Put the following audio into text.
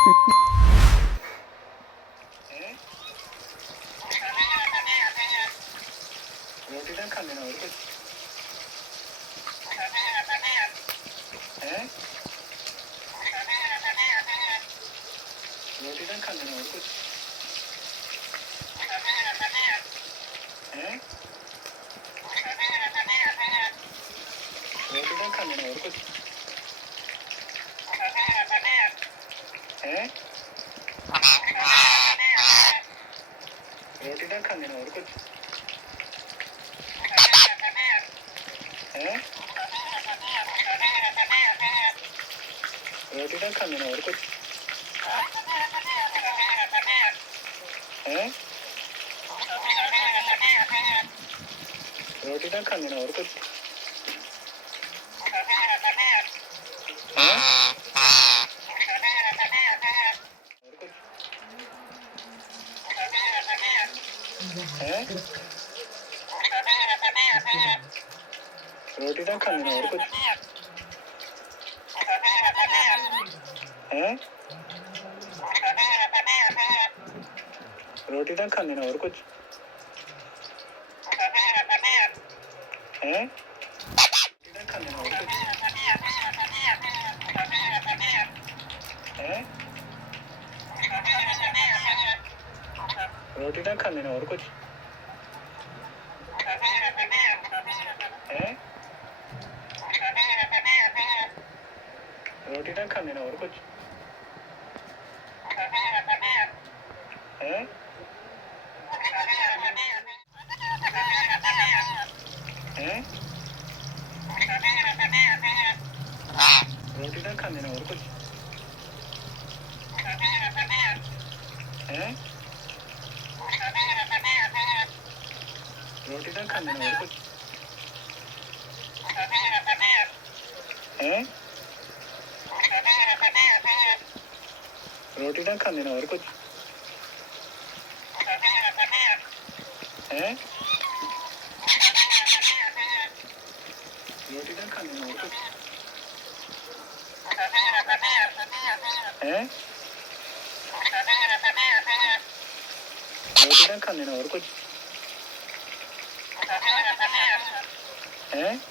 हैं? रोटी ना खा लेना और कुछ हैं? रोटी ना खा लेना और कुछ हैं? रोटी ना खा लेना और कुछ हैं? रोटी ना खा लेना और कुछ हैं? रोटी ना खा लेना और कुछ हैं? रोटी ना खा लेना और कुछ हैं? और कुछ हैं? रोटी ना खा लेना और कुछ हैं? रोटी ना खा लेना और कुछ हैं? रोटी ना खा लेना और कुछ हैं? रोटी ना खा लेना और कुछ हैं? रोटी ना खा लेना और कुछ हैं? हैं? रोटी ना खा लेना और कुछ हैं? रोटी ना खा लेना और कुछ हैं? रोटी ना खा लेना और कुछ हैं? रोटी ना खा लेना और कुछ हैं? रोटी ना खा लेना और कुछ हैं?